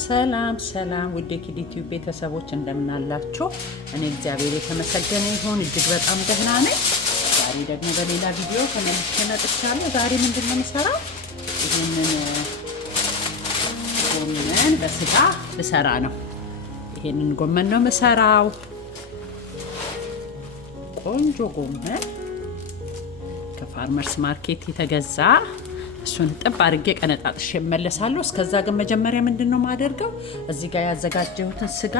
ሰላም ሰላም ውድ የኪዲቲው ቤተሰቦች እንደምን አላችሁ? እኔ እግዚአብሔር የተመሰገነ ይሁን እጅግ በጣም ደህና ነኝ። ዛሬ ደግሞ በሌላ ቪዲዮ ተመልሼ መጥቻለሁ። ዛሬ ምንድነው የምሰራው? ይሄንን ጎመን በስጋ ልሰራ ነው። ይሄንን ጎመን ነው የምሰራው። ቆንጆ ጎመን ከፋርመርስ ማርኬት የተገዛ እሱን ጥብ አድርጌ ቀነጣጥሼ እመለሳለሁ። እስከዛ ግን መጀመሪያ ምንድነው ማደርገው? እዚህ ጋር ያዘጋጀሁትን ስጋ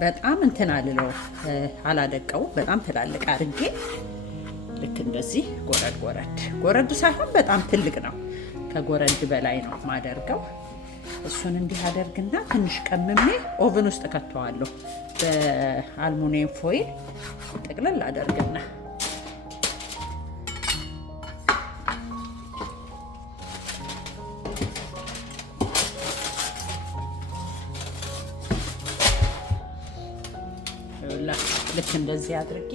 በጣም እንትን አላደቀው በጣም ትላልቅ አድርጌ ልክ እንደዚህ ጎረድ ሳይሆን በጣም ትልቅ ነው፣ ከጎረድ በላይ ነው ማደርገው። እሱን እንዲህ አደርግና ትንሽ ቀምሜ ኦቨን ውስጥ ከተዋለሁ። በአልሙኒየም ፎይል ጠቅለል አደርግና ልክ እንደዚህ አድርጌ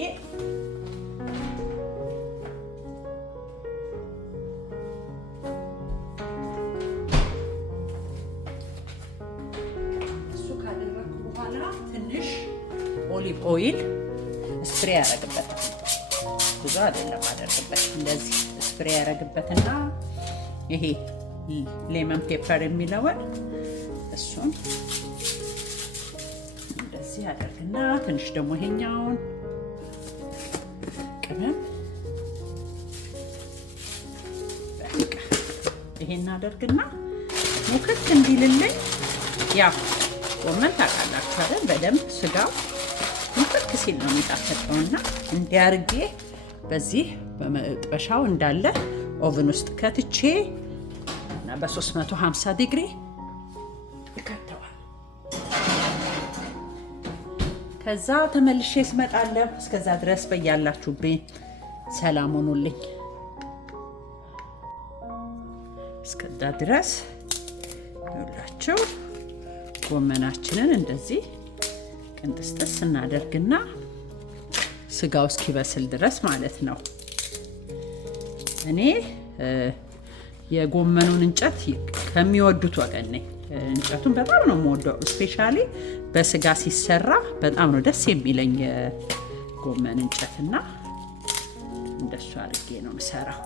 እሱ ካደረኩ በኋላ ትንሽ ኦሊቭ ኦይል ስፕሬ ያደርግበታል። ብዙ አይደለም አደርግበት፣ እንደዚህ ስፕሬ ያደርግበትና ይሄ ሌመን ፔፐር የሚለውን እሱን ያደርግና ትንሽ ደግሞ ይሄኛውን ቅመም በቃ ይሄን አደርግና ሙክት እንዲልልኝ። ያው ጎመን ታውቃላችሁ አይደል? በደንብ ስጋው ሙክት ሲል ነው የሚጣፈጠውና እንዲያርጌ በዚህ በመጥበሻው እንዳለ ኦቨን ውስጥ ከትቼ እና በ350 ዲግሪ ከዛ ተመልሼ እስመጣለሁ። እስከዛ ድረስ በያላችሁብኝ ሰላም ሆኑልኝ። እስከዛ ድረስ ይኸውላችሁ ጎመናችንን እንደዚህ ቅንጥስጥስ እናደርግና ስጋው እስኪበስል ድረስ ማለት ነው። እኔ የጎመኑን እንጨት ከሚወዱት ወገን ነኝ። እንጨቱን በጣም ነው የምወደው። ስፔሻሊ በስጋ ሲሰራ በጣም ነው ደስ የሚለኝ የጎመን እንጨትና እንደሱ አድርጌ ነው የምሰራው።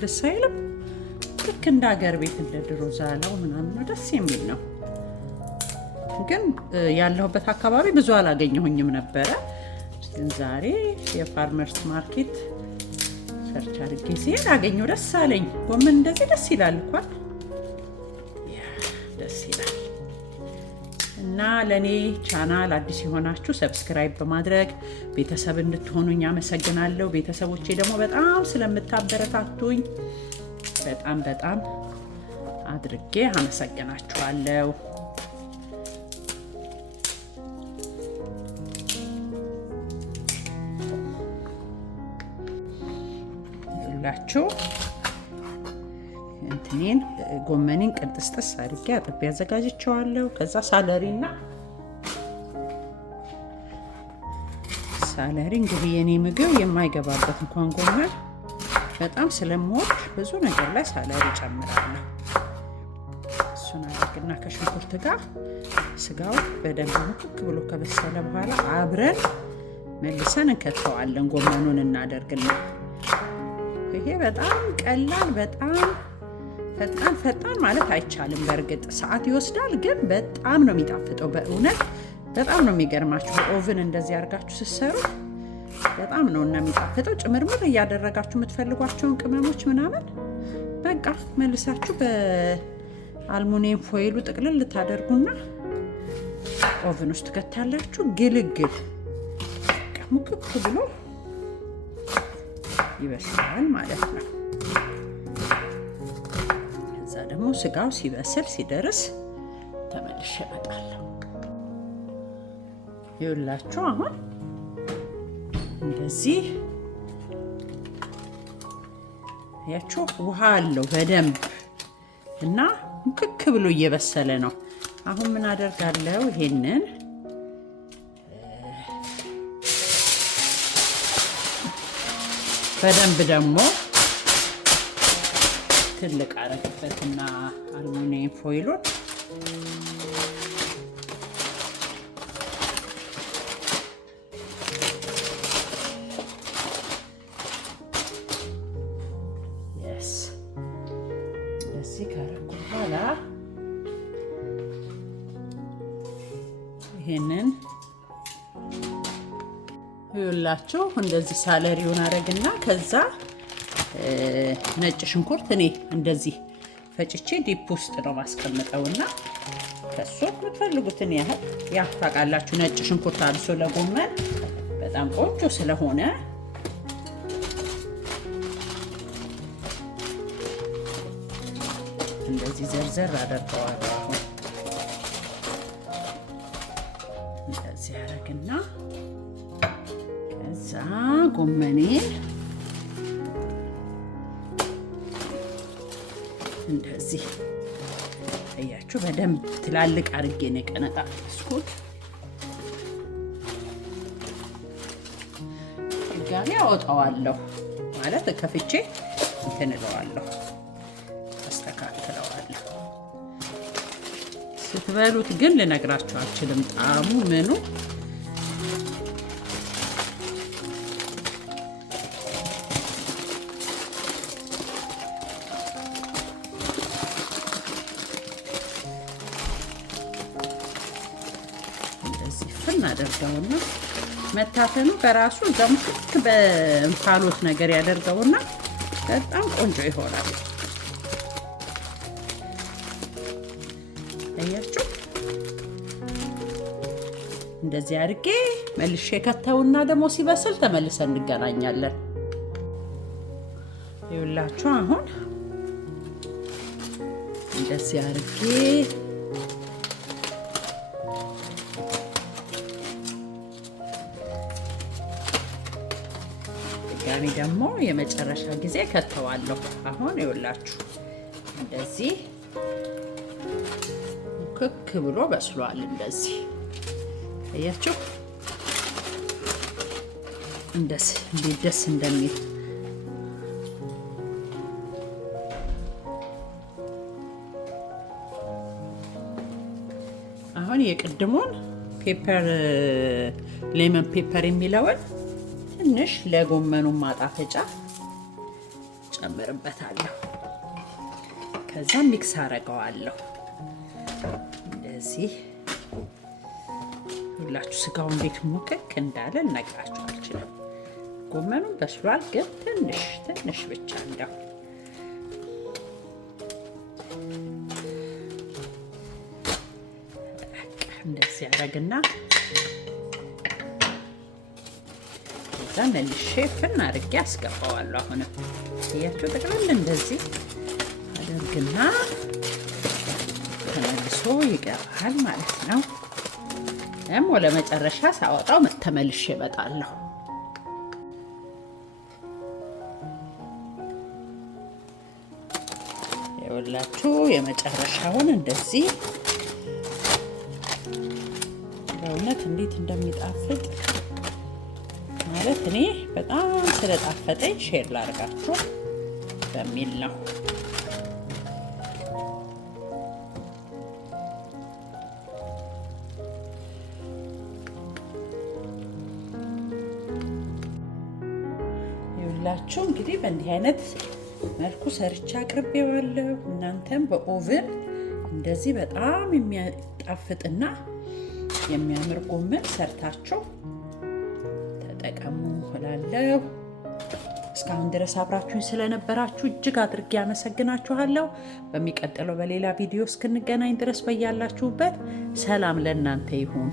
ደስ አይልም? ልክ እንደ ሀገር ቤት እንደ ድሮ ዛላው ምናምን ነው፣ ደስ የሚል ነው። ግን ያለሁበት አካባቢ ብዙ አላገኘሁኝም ነበረ። ግን ዛሬ የፋርመርስ ማርኬት ሰርች አድርጌ ሲሄድ አገኘሁ። ደስ አለኝ። ጎመን እንደዚህ ደስ ይላል እንኳን ደስ ይላል። እና ለእኔ ቻናል አዲስ የሆናችሁ ሰብስክራይብ በማድረግ ቤተሰብ እንድትሆኑኝ አመሰግናለሁ። ቤተሰቦቼ ደግሞ በጣም ስለምታበረታቱኝ በጣም በጣም አድርጌ አመሰግናችኋለሁ። ይላችሁ እንትኔን ጎመኔን ቅንጥስጥስ አድርጌ አጥቤ አዘጋጅቼዋለሁ። ከዛ ሳለሪ እንግዲህ የኔ ምግብ የማይገባበት እንኳን ጎመን በጣም ስለምወድ ብዙ ነገር ላይ ሳለሪ ጨምራለሁ። እሱን አድርግና ከሽንኩርት ጋር ስጋው በደንብ ሙክክ ብሎ ከበሰለ በኋላ አብረን መልሰን እንከተዋለን። ጎመኑን እናደርግና ይሄ በጣም ቀላል፣ በጣም ፈጣን ማለት አይቻልም። በእርግጥ ሰዓት ይወስዳል፣ ግን በጣም ነው የሚጣፍጠው። በእውነት በጣም ነው የሚገርማችሁ። በኦቨን እንደዚህ አድርጋችሁ ስትሰሩ በጣም ነው እና የሚጣፍጠው። ጭምርምር እያደረጋችሁ የምትፈልጓቸውን ቅመሞች ምናምን በቃ መልሳችሁ በአልሙኒየም ፎይሉ ጥቅልል ልታደርጉና ኦቨን ውስጥ ከታላችሁ ግልግል ሙክክ ብሎ ይበስላል ማለት ነው። ከዛ ደግሞ ስጋው ሲደርስ ተመልሼ እመጣለሁ። ይኸውላችሁ አሁን እንደዚህ ያችሁ ውሃ አለው በደንብ እና ሙክክ ብሎ እየበሰለ ነው። አሁን ምን አደርጋለሁ? ይሄንን በደንብ ደግሞ ትልቅ አረግበትና አልሙኒየም ፎይሉን እንደዚህ ካረኩ በኋላ ይሄንን ይኸውላችሁ እንደዚህ ሳለሪውን አረግና ከዛ ነጭ ሽንኩርት እኔ እንደዚህ ፈጭቼ ዲፕ ውስጥ ነው ማስቀምጠውና ከሱ የምትፈልጉትን ያህል ያ ታውቃላችሁ፣ ነጭ ሽንኩርት አልሶ ለጎመን በጣም ቆንጆ ስለሆነ እንደዚህ ዘርዘር አደርገዋለሁ። አሁን እንደዚህ አረግና ከዛ ጎመኔ እንደዚህ እያችሁ በደንብ ትላልቅ አድርጌ ነው የቀነጣጠስኩት። ድጋሚ አወጣዋለሁ ማለት ከፍቼ እንትን እለዋለሁ፣ አስተካክለዋለሁ። ስትበሉት ግን ልነግራችሁ አልችልም ጣዕሙ ምኑ እናደርገውና መታፈኑ በራሱ ዘምክ በእንፋሎት ነገር ያደርገውና በጣም ቆንጆ ይሆናል። አያችሁ፣ እንደዚህ አድርጌ መልሼ ከተውና ደግሞ ሲበስል ተመልሰን እንገናኛለን። ይኸውላችሁ አሁን እንደዚህ አድርጌ ድጋሚ ደግሞ የመጨረሻ ጊዜ ከተዋለሁ። አሁን ይኸውላችሁ እንደዚህ ክክ ብሎ በስሏል። እንደዚህ አያችሁ እንደዚህ እንዴት ደስ እንደሚል። አሁን የቅድሙን ፔፐር ሌመን ፔፐር የሚለውን ትንሽ ለጎመኑ ማጣፈጫ ጨምርበታለሁ። ከዛ ሚክስ አረገዋለሁ። እንደዚህ ሁላችሁ ስጋው እንዴት ሙክክ እንዳለ ልነግራችሁ አልችልም። ጎመኑን በስሏል፣ ግን ትንሽ ብቻ እንደው እንደዚህ ያደርግና ከዛ መልሼ ፍን አድርጌ አስገባዋለሁ። አሁንም እያችሁ ጠቅላላ እንደዚህ አደርግና ተመልሶ ይገባል ማለት ነው። ደግሞ ለመጨረሻ ሳወጣው ተመልሼ እመጣለሁ። ይኸውላችሁ የመጨረሻውን እንደዚህ በእውነት እንዴት እንደሚጣፍጥ ማለት እኔ በጣም ስለጣፈጠኝ ሼር ላድርጋችሁ በሚል ነው። ይኸውላችሁ እንግዲህ በእንዲህ አይነት መልኩ ሰርቻ አቅርቤዋለሁ። እናንተም በኦቭን እንደዚህ በጣም የሚያጣፍጥና የሚያምር ጎመን ሰርታችሁ ተጠቀሙ እላለሁ። እስካሁን ድረስ አብራችሁኝ ስለነበራችሁ እጅግ አድርጌ አመሰግናችኋለሁ። በሚቀጥለው በሌላ ቪዲዮ እስክንገናኝ ድረስ በያላችሁበት ሰላም ለእናንተ ይሁን።